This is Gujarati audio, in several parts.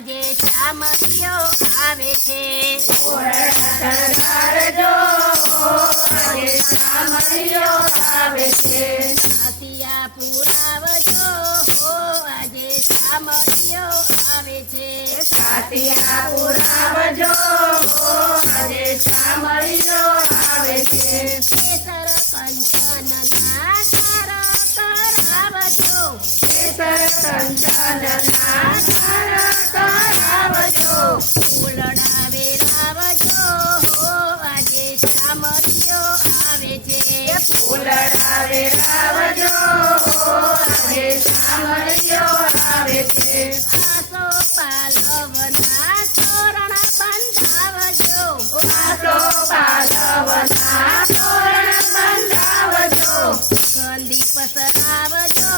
આજે શામળિયો આવે છે શણગારજો આજે શામળિયો આવે છે હાથિયા પુરાવજો આજે શામળિયો આવે છે હાથિયા પુરાવજો આજે શામળિયો આવે છે કેસર કંચનના ઘર કરાવજો કેસર કંચનના ઘર કરાવજો ફૂલડા વેરાવજો આજે શામળિયો આવે છે ફૂલડા વેરાવજો આજે શામળિયો આવે છે આસો પાલવના તોરણ બંધાવજો આસો પાલવના તોરણ બંધાવજો ગંદી પસરાવજો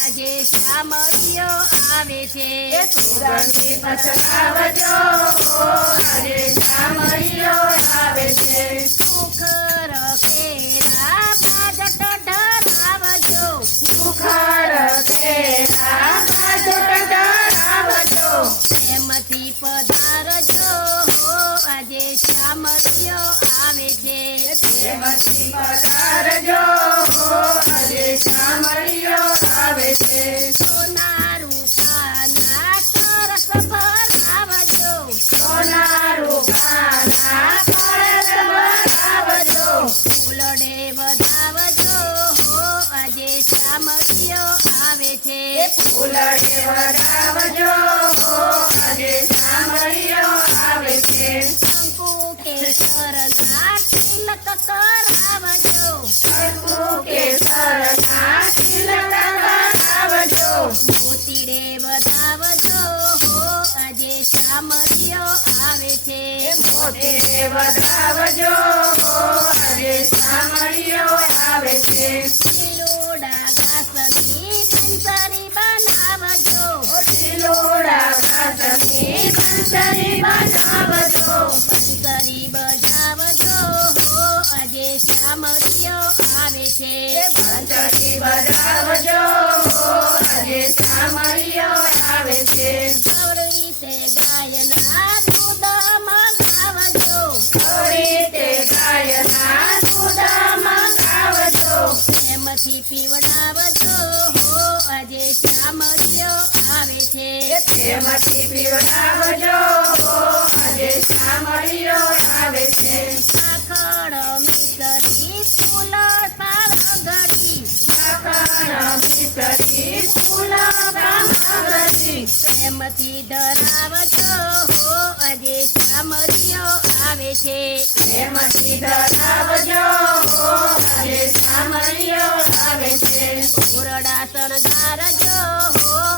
આજે શામળિયો આવે છે સુગંધી પસરાવજો આજે શામળિયો આવે છે સુખર કેરા બાજટ ધરાવજો સુખર કેરા બાજટ ધરાવજો પ્રેમથી પધારજો આજે શામળિયો આવે છે પ્રેમથી પધારજો આજે શામળિયો આવે છે સોના રૂપાના તરસ ભરાવજો સોના રૂપાના કળશ ભરાવજો ફૂલડે વધાવજો આજે શામળિયો આવે છે ફૂલડે વધાવજો આજે શામળિયો આવે છે શંકુ કેસરના તિલક કરાવજો શંકુ કેસરના તિલક કરાવજો મોતીડે વધાવજો આજે શામળિયો આવે છે મોતીડે વધાવજો આજે શામળિયો આવે છે લીલોડા ઘાસની બંસરી બનાવજો લીલોડા ઘાસની બંસરી બનાવજો બંસરી બજાવજો આજે શામળિયો આવે છે બંસરી બજાવજો આજે શામળિયો આવે છે ગૌરી તે ગાયના દૂધ મંગાવજો રીતે ગાયના દૂધ મંગાવજો પ્રેમથી પીવડાવજો આજે શામળિયો આવે છે પ્રેમથી પીવડાવજો આજે શામળિયો આવે છે આખડ મિસરી ફૂલ સાળગડી આખણ મિસરી ફૂલ બ્રહ્મગરી પ્રેમથી ધરાવજો આજે શામળિયો આવે છે પ્રેમથી ધરાવજો આજે શામળિયો આવે છે ઓરડા શણગારજો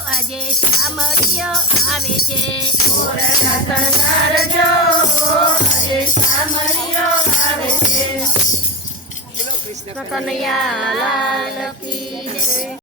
આજે શામળિયો આવે છે ઓરડા શણગારજો આજે શામળિયો આવે છે કનૈયા લાલ કી જય